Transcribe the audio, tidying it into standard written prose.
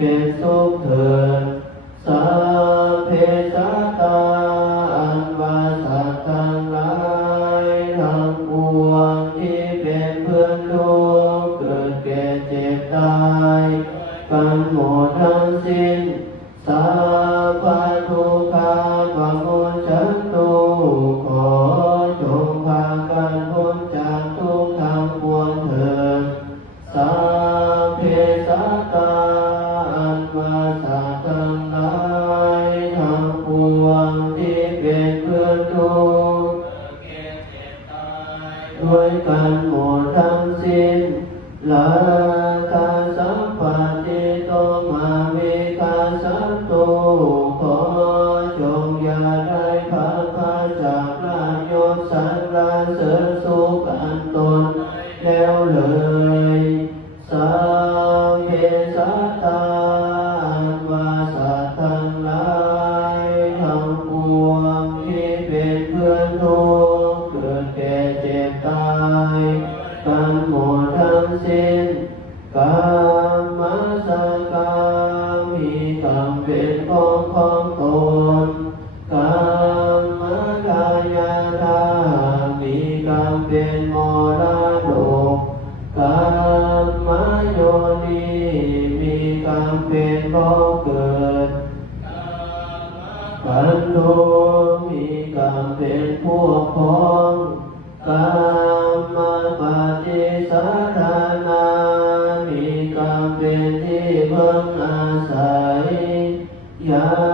เป็นสุขเถิดสัพเพสัตตาอันว่าสัตว์ทั้งหลายทั้งปวงที่เป็นเพื่อนทุกข์เกิดแก่เจ็บตายกันหมดทั้งสิ้นสัพพะทุกขาปะโมจจันตุขอจงพากันพ้นจากทุกข์ทั้งปวงเถิดสัพเพสัตตาอันว่าสัตว์ทั้งหลายทั้งปวงที่เป็นเพื่อนทุกข์ด้วยกันหมดทั้งสิ้นลาคาสัพพติโตมาวิคาสัตตุขอจงอย่าได้พัดพาจากลาภยศสรรเสริญสุขอันตนแล้วเลยสัพเพสัตตาอันว่าสัตว์ทั้งหลายทั้งปวงที่เป็นเพื่อนทุกข์เกิดแก่เจ็บตายกันหมดทั้งสิ้นกามสกามีกรรมเป็นของตนกามกายธามีกรรมเป็นมรดกกามโยนิมีกรรมเป็นบ่อเกิดขันธุมีกรรมเป็นพวกพ้องกามปฏิสารนามีกรรมเป็นที่เพิ่งอาศัยยา